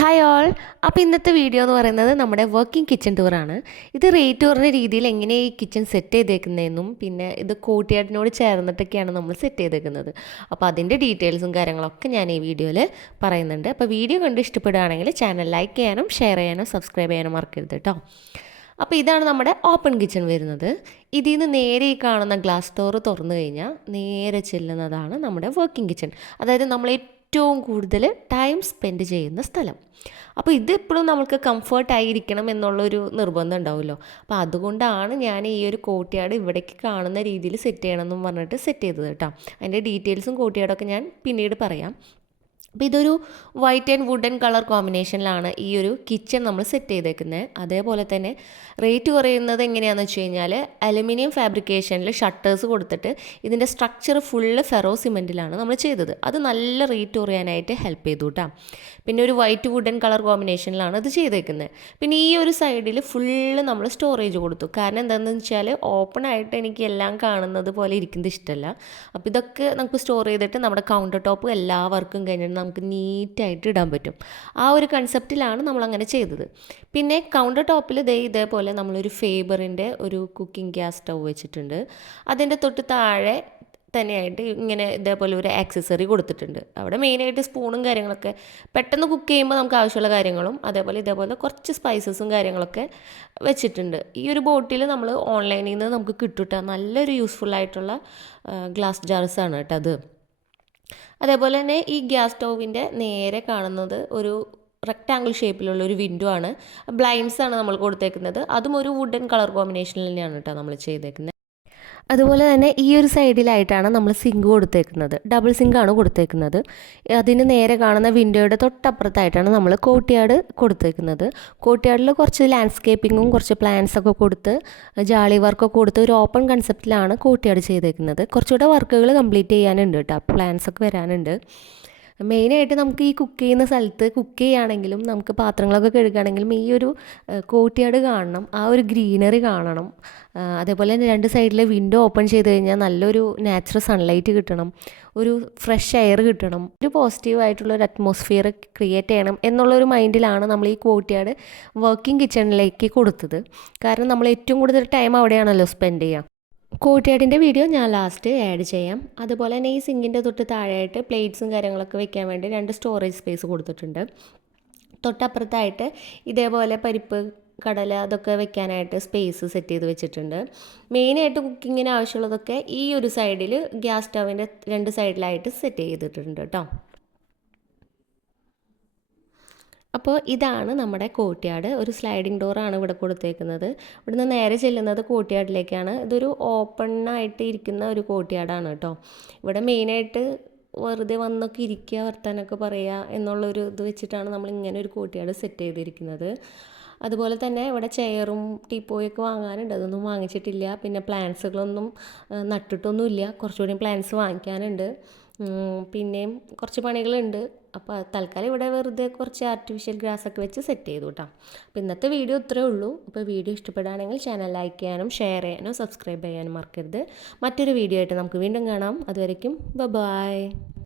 Hi all അപ്പോൾ ഇന്നത്തെ video എന്ന് പറയുന്നത് നമ്മുടെ വർക്കിംഗ് കിച്ചൺ ടൂറാണ് ഇത് റേറ്റ് കുറഞ്ഞ രീതിയിൽ എങ്ങനെ ഈ കിച്ചൺ സെറ്റ് ചെയ്തേക്കുന്നതെന്നും പിന്നെ ഇത് കോട്ടിയാട്ടിനോട് ചേർന്നിട്ടൊക്കെയാണ് നമ്മൾ സെറ്റ് ചെയ്തേക്കുന്നത്. അപ്പോൾ അതിന്റെ ഡീറ്റെയിൽസും കാര്യങ്ങളൊക്കെ ഞാൻ ഈ വീഡിയോയിൽ പറയുന്നുണ്ട്. അപ്പോൾ വീഡിയോ കണ്ട് ഇഷ്ടപ്പെടുകയാണെങ്കിൽ ചാനൽ ലൈക്ക് ചെയ്യാനും ഷെയർ ചെയ്യാനും സബ്സ്ക്രൈബ് ചെയ്യാനും മറക്കരുത് കേട്ടോ അപ്പോൾ ഇതാണ് നമ്മുടെ ഓപ്പൺ കിച്ചൺ വരുന്നത്. ഇതിൽ നിന്ന് നേരെ ഈ കാണുന്ന ഗ്ലാസ് ഡോറ് തുറന്നു കഴിഞ്ഞാൽ നേരെ ചെല്ലുന്നതാണ് നമ്മുടെ വർക്കിംഗ് കിച്ചൺ അതായത് നമ്മൾ ഏറ്റവും കൂടുതൽ ടൈം സ്പെൻഡ് ചെയ്യുന്ന സ്ഥലം. അപ്പോൾ ഇത് നമുക്ക് കംഫർട്ട് ആയിരിക്കണം എന്നുള്ളൊരു നിർബന്ധം ഉണ്ടാവുമല്ലോ. അപ്പോൾ അതുകൊണ്ടാണ് ഞാൻ ഈ ഒരു കോട്ടിയാട് ഇവിടേക്ക് കാണുന്ന രീതിയിൽ സെറ്റ് ചെയ്യണമെന്നും പറഞ്ഞിട്ട് സെറ്റ് ചെയ്തത് കേട്ടോ. അതിന്റെ ഡീറ്റെയിൽസും കോട്ടിയാടൊക്കെ ഞാൻ പിന്നീട് പറയാം. അപ്പോൾ ഇതൊരു വൈറ്റ് ആൻഡ് വുഡൻ കളർ കോമ്പിനേഷനിലാണ് ഈ ഒരു കിച്ചൺ നമ്മൾ സെറ്റ് ചെയ്തേക്കുന്നത് അതേപോലെ തന്നെ റേറ്റ് കുറയുന്നത് എങ്ങനെയാണെന്ന് വെച്ച് കഴിഞ്ഞാൽ അലുമിനിയം ഫാബ്രിക്കേഷനിൽ ഷട്ടേഴ്സ് കൊടുത്തിട്ട് ഇതിന്റെ സ്ട്രക്ചർ ഫുള്ള് ഫെറോ സിമെന്റിലാണ് നമ്മൾ ചെയ്തത്. അത് നല്ല റേറ്റ് കുറയാനായിട്ട് ഹെൽപ്പ് ചെയ്തു കേട്ടോ പിന്നെ ഒരു വൈറ്റ് വുഡൻ കളർ കോമ്പിനേഷനിലാണ് ഇത് ചെയ്തേക്കുന്നത് പിന്നെ ഈ ഒരു സൈഡിൽ ഫുള്ള് നമ്മൾ സ്റ്റോറേജ് കൊടുത്തു. കാരണം എന്താണെന്ന് വെച്ചാൽ ഓപ്പൺ ആയിട്ട് എനിക്ക് എല്ലാം കാണുന്നത് പോലെ ഇരിക്കുന്നത് ഇഷ്ടമല്ല അപ്പോൾ ഇതൊക്കെ നമുക്ക് സ്റ്റോർ ചെയ്തിട്ട് നമ്മുടെ കൗണ്ടർ ടോപ്പ് എല്ലാ വർക്കും കഴിഞ്ഞിട്ട് നമുക്ക് നീറ്റായിട്ട് ഇടാൻ പറ്റും. ആ ഒരു കൺസെപ്റ്റിലാണ് നമ്മൾ അങ്ങനെ ചെയ്തത്. പിന്നെ കൗണ്ടർ ടോപ്പിൽ ദേ ഇതേപോലെ നമ്മളൊരു ഫേബറിന്റെ ഒരു കുക്കിംഗ് ഗ്യാസ് സ്റ്റൗ വെച്ചിട്ടുണ്ട്. അതിന്റെ തൊട്ട് താഴെ തന്നെയായിട്ട് ഇങ്ങനെ ഇതേപോലെ ഒരു ആക്സസറി കൊടുത്തിട്ടുണ്ട്. അവിടെ മെയിനായിട്ട് സ്പൂണും കാര്യങ്ങളൊക്കെ പെട്ടെന്ന് കുക്ക് ചെയ്യുമ്പോൾ നമുക്ക് ആവശ്യമുള്ള കാര്യങ്ങളും അതേപോലെ ഇതേപോലെ കുറച്ച് സ്പൈസസും കാര്യങ്ങളൊക്കെ വെച്ചിട്ടുണ്ട്. ഈ ഒരു ബോട്ടിൽ നമ്മൾ ഓൺലൈനിൽ നിന്ന് നമുക്ക് കിട്ടും നല്ലൊരു യൂസ്ഫുൾ ആയിട്ടുള്ള ഗ്ലാസ് ജാർസാണ് കേട്ടോ അത്. അതേപോലെ തന്നെ ഈ ഗ്യാസ് സ്റ്റൗവിന്റെ നേരെ കാണുന്നത് ഒരു റെക്റ്റാങ്കിൾ ഷേപ്പിലുള്ള ഒരു വിൻഡോ ആണ്. ബ്ലൈൻഡ്സ് ആണ് നമ്മൾ കൊടുത്തേക്കുന്നത്. അതും ഒരു വുഡൻ കളർ കോമ്പിനേഷനിൽ തന്നെയാണ് കേട്ടോ നമ്മൾ ചെയ്തേക്കുന്നത്. അതുപോലെ തന്നെ ഈ ഒരു സൈഡിലായിട്ടാണ് നമ്മൾ സിങ്ക് കൊടുത്തേക്കുന്നത്. ഡബിൾ സിങ്കാണ് കൊടുത്തേക്കുന്നത്. അതിന് നേരെ കാണുന്ന വിൻഡോയുടെ തൊട്ടപ്പുറത്തായിട്ടാണ് നമ്മൾ കോട്ടിയാട് കൊടുത്തേക്കുന്നത്. കോട്ടിയാടിൽ കുറച്ച് ലാൻഡ്സ്കേപ്പിങ്ങും കുറച്ച് പ്ലാന്റ്സ് ഒക്കെ കൊടുത്ത് ജാളി വർക്കൊക്കെ കൊടുത്ത് ഒരു ഓപ്പൺ കൺസെപ്റ്റിലാണ് കോട്ടിയാട് ചെയ്തേക്കുന്നത്. കുറച്ചുകൂടെ വർക്കുകൾ കംപ്ലീറ്റ് ചെയ്യാനുണ്ട് കേട്ടോ പ്ലാന്റ്സ് ഒക്കെ വരാനുണ്ട്. മെയിനായിട്ട് നമുക്ക് ഈ കുക്ക് ചെയ്യുന്ന സ്ഥലത്ത് കുക്ക് ചെയ്യുകയാണെങ്കിലും നമുക്ക് പാത്രങ്ങളൊക്കെ കഴുകുകയാണെങ്കിലും ഈ ഒരു കോട്ടിയാട് കാണണം. ആ ഒരു ഗ്രീനറി കാണണം. അതേപോലെ തന്നെ രണ്ട് സൈഡിലെ വിൻഡോ ഓപ്പൺ ചെയ്ത് കഴിഞ്ഞാൽ നല്ലൊരു നാച്ചുറൽ സൺലൈറ്റ് കിട്ടണം. ഒരു ഫ്രഷ് എയർ കിട്ടണം. ഒരു പോസിറ്റീവ് ആയിട്ടുള്ള ഒരു അറ്റ്മോസ്ഫിയർ ക്രിയേറ്റ് ചെയ്യണം എന്നുള്ളൊരു മൈൻഡിലാണ് നമ്മൾ ഈ കോട്ടിയാട് വർക്കിംഗ് കിച്ചണിലേക്ക് കൊടുത്തത്. കാരണം നമ്മൾ ഏറ്റവും കൂടുതൽ ടൈം അവിടെയാണല്ലോ സ്പെൻഡ് ചെയ്യുക. കോട്ടിയാടിന്റെ വീഡിയോ ഞാൻ ലാസ്റ്റ് ആഡ് ചെയ്യാം. അതുപോലെ തന്നെ ഈ സിങ്കിന്റെ തൊട്ട് താഴെയായിട്ട് പ്ലേറ്റ്സും കാര്യങ്ങളൊക്കെ വെക്കാൻ വേണ്ടി രണ്ട് സ്റ്റോറേജ് സ്പേസ് കൊടുത്തിട്ടുണ്ട്. തൊട്ടപ്പുറത്തായിട്ട് ഇതേപോലെ പരിപ്പ് കടല അതൊക്കെ വെക്കാനായിട്ട് സ്പേസ് സെറ്റ് ചെയ്ത് വെച്ചിട്ടുണ്ട്. മെയിനായിട്ട് കുക്കിങ്ങിന് ആവശ്യമുള്ളതൊക്കെ ഈ ഒരു സൈഡിൽ ഗ്യാസ് സ്റ്റവിന്റെ രണ്ട് സൈഡിലായിട്ട് സെറ്റ് ചെയ്തിട്ടുണ്ട് കേട്ടോ അപ്പോൾ ഇതാണ് നമ്മുടെ കോട്ടിയാട്. ഒരു സ്ലൈഡിംഗ് ഡോറാണ് ഇവിടെ കൊടുത്തേക്കുന്നത്. ഇവിടുന്ന് നേരെ ചെല്ലുന്നത് കോട്ടിയാടിലേക്കാണ്. ഇതൊരു ഓപ്പൺ ആയിട്ട് ഇരിക്കുന്ന ഒരു കോട്ടിയാടാണ് കേട്ടോ. ഇവിടെ മെയിനായിട്ട് വെറുതെ വന്നൊക്കെ ഇരിക്കുക വർത്താനൊക്കെ പറയുക എന്നുള്ളൊരു ഇത് വെച്ചിട്ടാണ് നമ്മൾ ഇങ്ങനെ ഒരു കോട്ടിയാട് സെറ്റ് ചെയ്തിരിക്കുന്നത്. അതുപോലെ തന്നെ ഇവിടെ ചെയറും ടീപ്പോയൊക്കെ വാങ്ങാനുണ്ട്. അതൊന്നും വാങ്ങിച്ചിട്ടില്ല. പിന്നെ പ്ലാന്റ്സുകളൊന്നും നട്ടിട്ടൊന്നുമില്ല. കുറച്ചുകൂടി പ്ലാന്റ്സ് വാങ്ങിക്കാനുണ്ട്. പിന്നെയും കുറച്ച് പണികളുണ്ട്. അപ്പോൾ തൽക്കാലം ഇവിടെ വെറുതെ കുറച്ച് ആർട്ടിഫിഷ്യൽ ഗ്രാസ് ഒക്കെ വെച്ച് സെറ്റ് ചെയ്തു കേട്ടോ അപ്പോൾ ഇന്നത്തെ വീഡിയോ ഇത്രേ ഉള്ളൂ. അപ്പോൾ വീഡിയോ ഇഷ്ടപ്പെടുകയാണെങ്കിൽ ചാനൽ ലൈക്ക് ചെയ്യാനും ഷെയർ ചെയ്യാനും സബ്സ്ക്രൈബ് ചെയ്യാനും മറക്കരുത്. മറ്റൊരു വീഡിയോ ആയിട്ട് നമുക്ക് വീണ്ടും കാണാം. അതുവരയ്ക്കും ബ ബായ്